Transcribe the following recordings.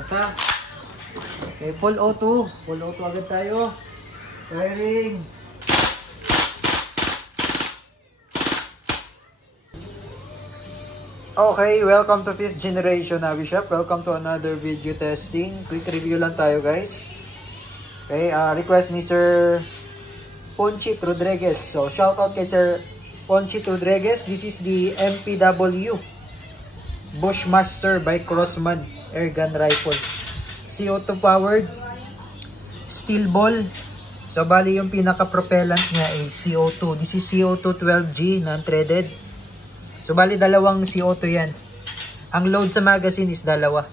Isa. Okay, full auto. Full auto agad tayo. Firing. Okay, welcome to 5th generation Hobby Shop. Welcome to another video testing. Quick review lang tayo, guys. Okay, request ni Sir Ponchit Rodriguez. So, shout out kay Sir Ponchit Rodriguez. This is the MPW Bushmaster by Crossman Airgun Rifle. CO2 powered, steel ball. So, bali yung pinaka-propellant niya is CO2. This is CO2 12G, non-threaded. So, bali dalawang CO2 yan. Ang load sa magazine is dalawa.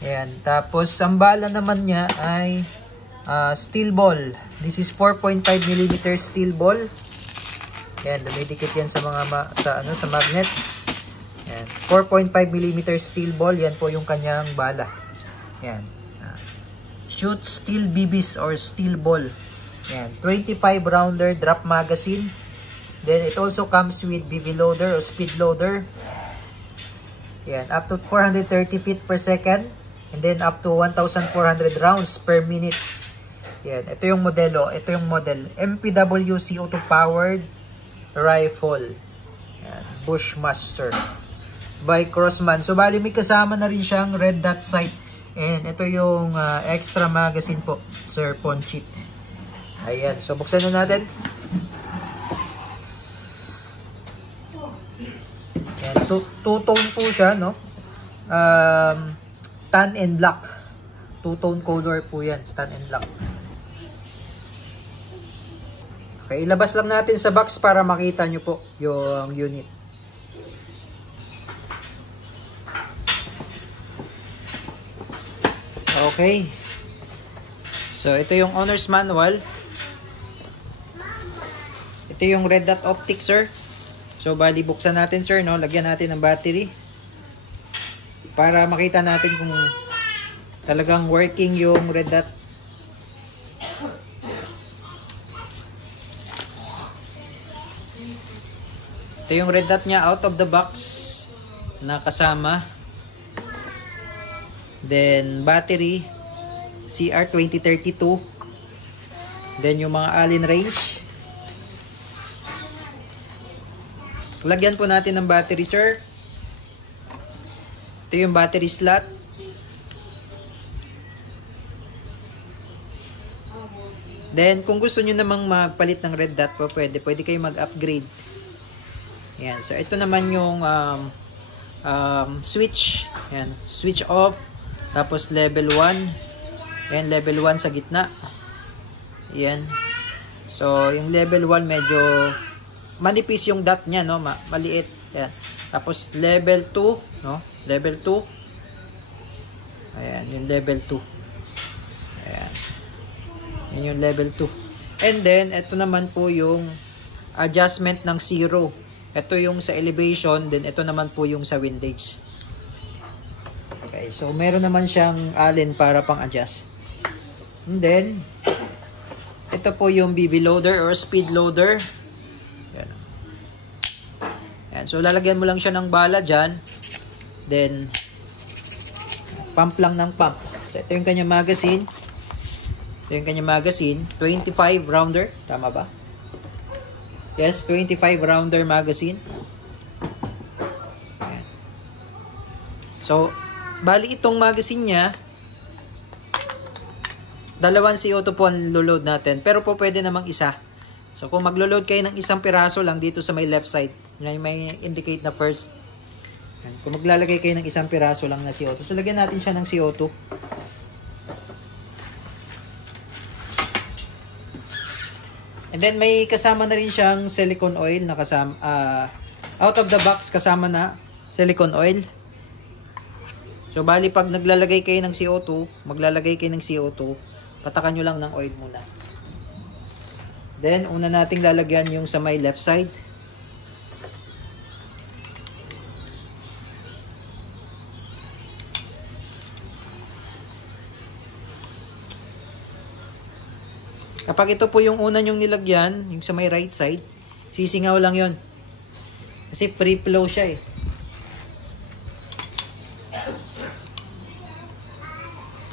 Ayan. Tapos, ang bala naman niya ay steel ball. This is 4.5mm steel ball. Ayan, dumidikit yan sa mga sa magnet. Ayan, 4.5mm steel ball. Yan po yung kanyang bala. Ayan. Shoot steel BBs or steel ball. Ayan, 25 rounder drop magazine. Then it also comes with BB loader or speed loader. Ayan, up to 430 feet per second. And then up to 1,400 rounds per minute. Yan, ito yung modelo, ito yung model. MPW CO2 powered rifle. Yan, Bushmaster by Crossman. So, bali may kasama na rin siyang red dot sight. And ito yung extra magazine po, Sir Ponchit. Ayan, so buksan na natin. Yan, two-tone po siya, no? Tan and black. Two-tone color po yan, tan and black. Okay, ilabas lang natin sa box para makita nyo po yung unit. Okay. So, ito yung owner's manual. Ito yung red dot optic, sir. So, bali buksan natin, sir, no? Lagyan natin ng battery para makita natin kung talagang working yung red dot. Ito yung red dot niya out of the box na kasama. Then battery CR2032. Then yung mga Allen range. Lagyan po natin ng battery, sir. Ito yung battery slot. Then kung gusto nyo namang magpalit ng red dot po, pwede kayo mag-upgrade. Ayan, so ito naman yung switch. Ayan, switch off. Tapos level 1. Ayan, level 1 sa gitna. Ayan. So, yung level 1 medyo manipis yung dot niya, no? Maliit. Ayan. Tapos level 2, no? Level 2. Ayan, yung level 2. Ayan. Yan yung level 2. And then, ito naman po yung adjustment ng 0. Ito yung sa elevation, then ito naman po yung sa windage. Okay, so meron naman siyang Allen para pang-adjust. And then, ito po yung BB loader or speed loader. Yan. Yan. So, lalagyan mo lang siya ng bala dyan. Then, pump lang ng pump. So, ito yung kanyang magazine. Ito yung kanyang magazine. 25 rounder. Tama ba? Yes, 25 rounder magazine. Ayan. So, bali itong magazine niya, dalawang CO2 po ang load natin. Pero po pwede namang isa. So, kung maglo-load kayo ng isang piraso lang dito sa may left side, may indicate na first. Ayan. Kung maglalagay kayo ng isang piraso lang na CO2, so lagyan natin siya ng CO2. And then may kasama na rin siyang silicone oil na kasama out of the box kasama na silicone oil. So bali pag naglalagay kayo ng CO2, maglalagay kayo ng CO2, patakan nyo lang ng oil muna. Then una nating lalagyan yung sa may left side. Kapag ito po yung una nyong nilagyan, yung sa may right side, sisingaw lang yon. Kasi free flow siya eh.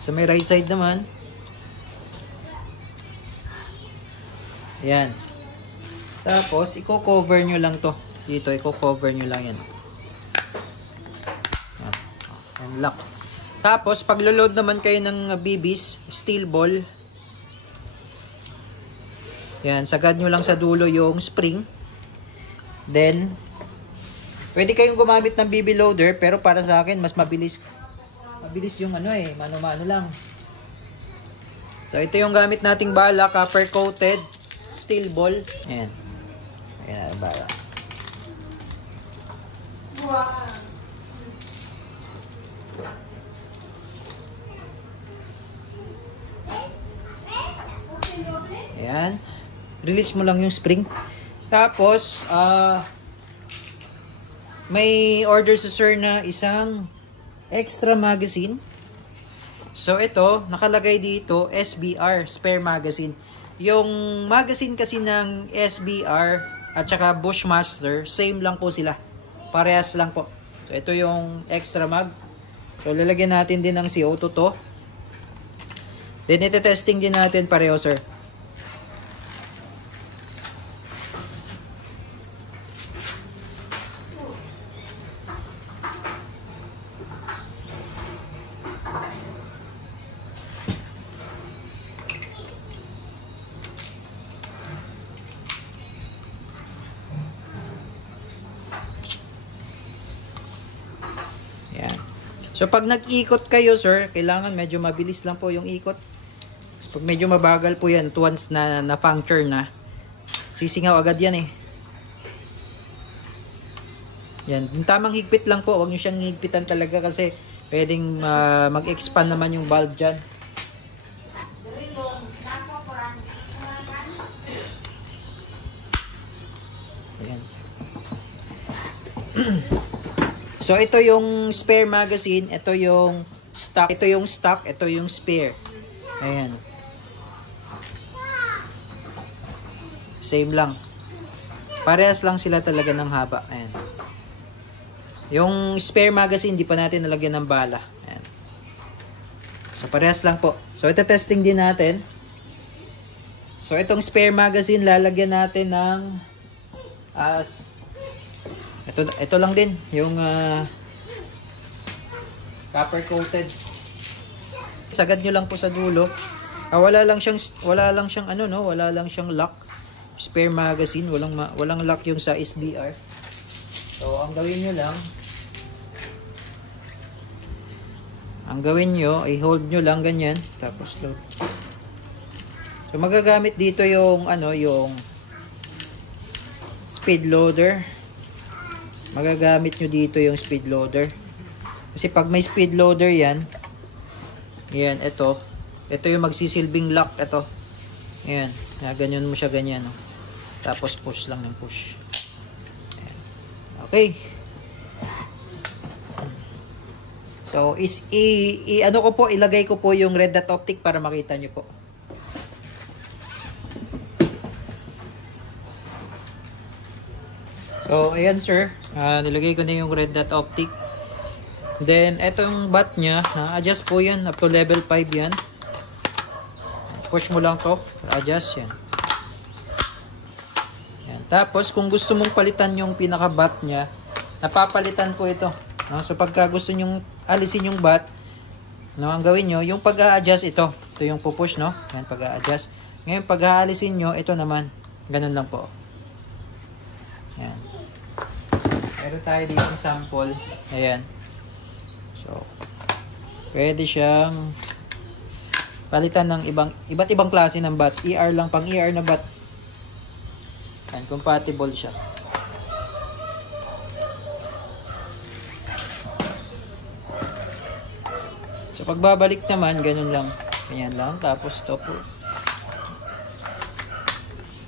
Sa may right side naman. Ayan. Tapos, i-cover nyo lang to. Dito, i-cover nyo lang yan. And lock. Tapos, pag load naman kayo ng BBs, steel ball. Yan, sagad nyo lang sa dulo yung spring. Then, pwede kayong gumamit ng BB loader, pero para sa akin, mas mabilis. Mabilis yung mano-mano lang. So, ito yung gamit nating bala, copper coated, steel ball. Ayan. Ayan, bala. Wow. Ayan. Release mo lang yung spring. Tapos, may order sa sir na isang extra magazine. So, ito, nakalagay dito, SBR, spare magazine. Yung magazine kasi ng SBR at saka Bushmaster, same lang po sila. Parehas lang po. So, ito yung extra mag. So, lalagyan natin din ng CO2 to. Then, ite-testing din natin pareho, sir. So, pag nag-ikot kayo, sir, kailangan medyo mabilis lang po yung ikot. Pag medyo mabagal po yan, once na na-puncture na, sisingaw agad yan eh. Yan, yung tamang higpit lang po. Huwag nyo siyang higpitan talaga kasi pwedeng mag-expand naman yung valve dyan. Ayan. So, ito yung spare magazine. Ito yung stock. Ito yung stock. Ito yung spare. Ayan. Same lang. Parehas lang sila talaga ng haba. Ayan. Yung spare magazine, hindi pa natin nalagyan ng bala. Ayan. So, parehas lang po. So, ito testing din natin. So, itong spare magazine, lalagyan natin ng ito lang din yung copper coated. Sagad nyo lang po sa dulo. Wala lang siyang lock. Spare magazine, walang lock yung sa SBR. So ang gawin nyo i-hold nyo lang ganyan tapos load. So magagamit dito yung yung speed loader. Magagamit nyo dito yung speed loader. Kasi pag may speed loader yan, ito yung magsisilbing lock, ito. Ayan, ganyan mo siya ganyan. No? Tapos push lang yung push. Ayan. Okay. So, ilagay ko po yung red dot optic para makita nyo po. So, ayan sir. Nilagay ko na yung red dot optic. Then, ito yung bat niya. Adjust po yan. Up to level 5 yan. Push mo lang to. Adjust yan. Yan. Tapos, kung gusto mong palitan yung pinaka-bat niya, napapalitan po ito. So, pagka gusto nyong alisin yung bat, ang gawin nyo, yung pag-a-adjust ito. Ito yung pupush, no? Yan, pag-a-adjust. Ngayon, pag-aalisin nyo, ito naman. Ganun lang po. Yan. Meron tayo dito yung sample. Ayan. So, pwede siyang palitan ng iba't ibang klase ng bat. ER lang, pang ER na bat. Ayan, compatible siya. So, pagbabalik naman, ganun lang. Ganyan lang. Tapos, ito po.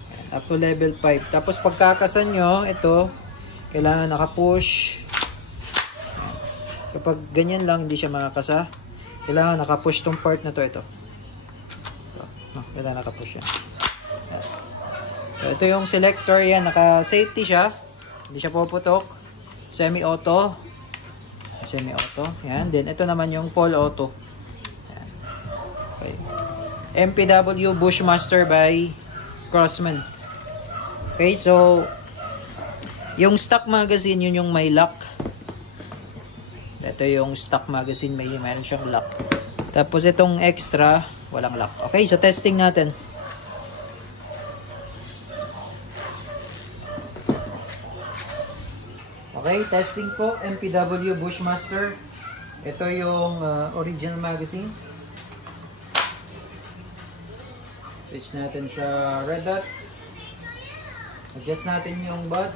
Ayan, up to level 5. Tapos, pagkakasan nyo, ito, kailangan nakapush. Kapag ganyan lang, hindi siya makakasa. Kailangan nakapush tong part na to. Ito. Kailangan nakapush yan. So, ito yung selector. Yan, naka-safety siya. Hindi siya puputok. Semi-auto. Semi-auto. Yan. Then, ito naman yung full auto. Yan. Okay. MPW Bushmaster by Crosman. Okay, so yung stock magazine, yun yung may lock. Ito yung stock magazine, meron siyang lock. Tapos itong extra, walang lock. Okay, so testing natin. Okay, testing po, MPW Bushmaster. Ito yung original magazine. Switch natin sa red dot. Adjust natin yung butt.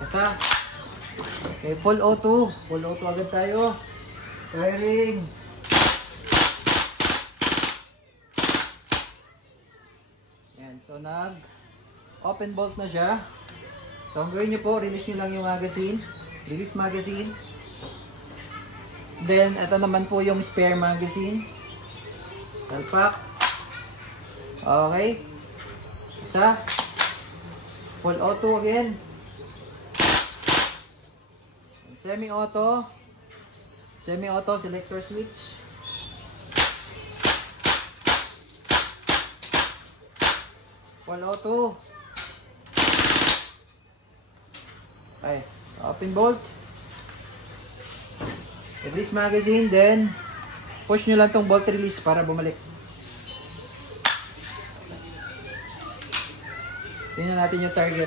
Basa. Okay, full auto. Full auto agad tayo. Firing. Yan, so open bolt na siya. So ang gawin nyo po, release nyo lang yung magazine. Release magazine. Then, ito naman po yung spare magazine. Talpak. Okay. Isa. Full auto again. Semi-auto. Semi-auto selector switch. Full auto. Okay. So, open bolt. Release magazine. Then, push nyo lang tong bolt release para bumalik. Tingnan natin yung target.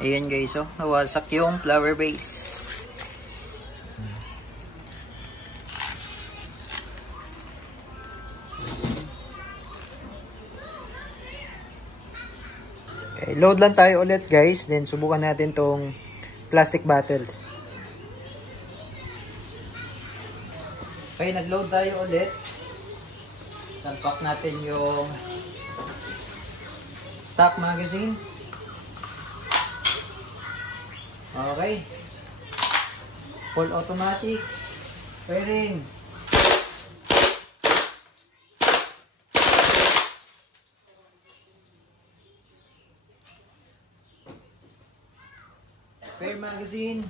Ayan guys, oh, nawasak yung flower base. Okay, load lang tayo ulit guys. Then subukan natin tong plastic bottle. Okay, nag-load tayo ulit. Salpak natin yung stock magazine. Okay. Full automatic. Firing. Spare magazine.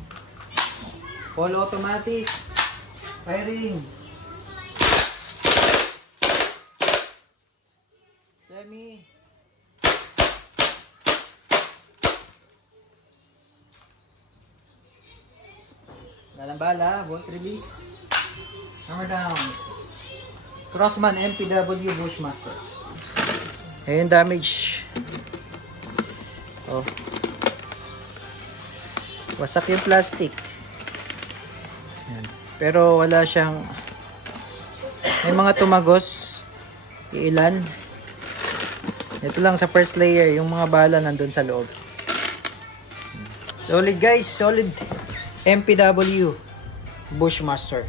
Full automatic. Firing. Semi. Bala, bolt release. Hammer down. Crosman MPW Bushmaster. Ayun, damage. Oh. Wasak yung plastic. Ayan. Pero wala siyang, may mga tumagos. Ilan. Ito lang sa first layer, yung mga bala nandun sa loob. Solid guys, solid. MPW Bushmaster.